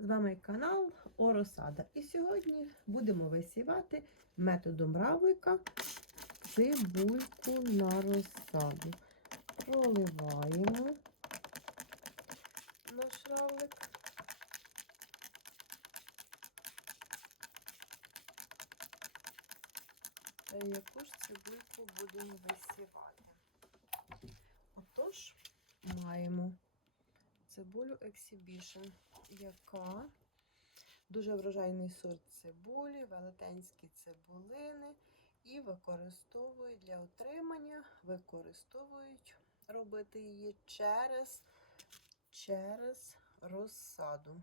З вами канал Оросада. І сьогодні будемо висівати методом равлика цибульку на розсаду. Проливаємо наш равлик. Та яку ж цибульку будемо висівати? Отож, маємо цибулю Exhibition, яка дуже врожайний сорт цибулі, велетенські цибулини і використовують для отримання, використовують робити її через, через розсаду.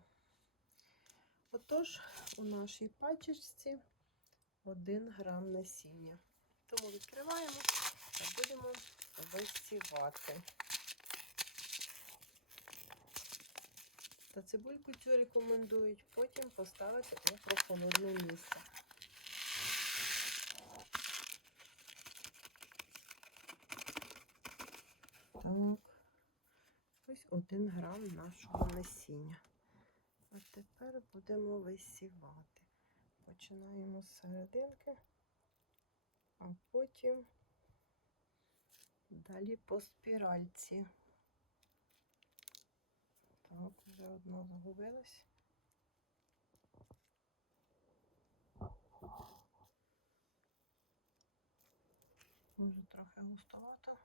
Отож, у нашій пачечці 1 грам насіння. Тому відкриваємо та будемо висівати. Та цибульку цю рекомендують потім поставити у прохолодне місце. Так, ось один грам нашого насіння. А тепер будемо висівати. Починаємо з серединки, а потім далі по спіральці. Вже одно загубилось. Може трохи густовато.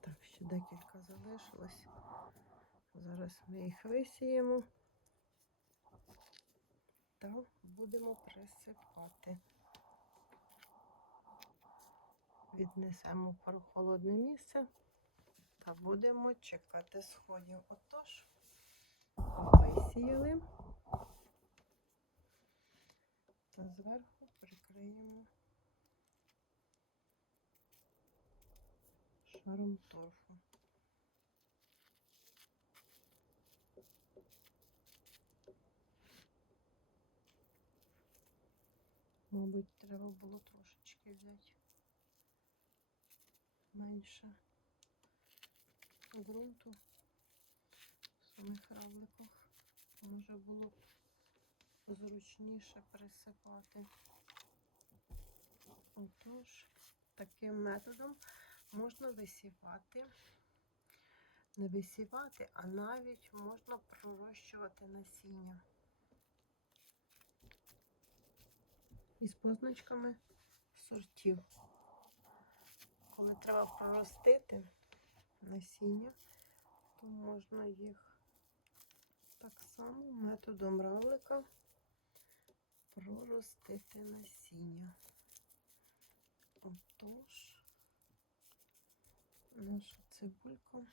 Так, ще декілька залишилось. Зараз ми їх висіємо та будемо присипати. Віднесемо в прохолодне місце та будемо чекати сходів. Отож, висіяли та зверху прикриємо шаром торфу. Мабуть, треба було трошечки взяти менше ґрунту в самих равликах. Може було б зручніше присипати. Отож, таким методом можна висівати, не висівати, а навіть можна пророщувати насіння. Із позначками сортів. Коли треба проростити насіння, то можна їх так само методом равлика проростити насіння. Отож, наша цибулька,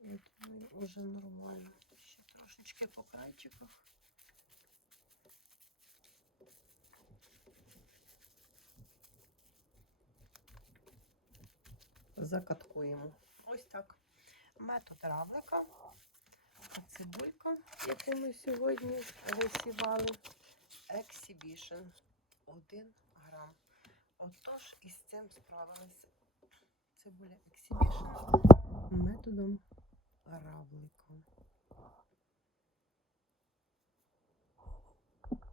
я думаю, вже нормально. Ще трошечки по крайчиках. Закаткуємо. Ось так. Метод равлика. Цибулька, яку ми сьогодні висівали, Exhibition 1 грам. Отож, із цим справилися цибуля ексібішн методом равлика.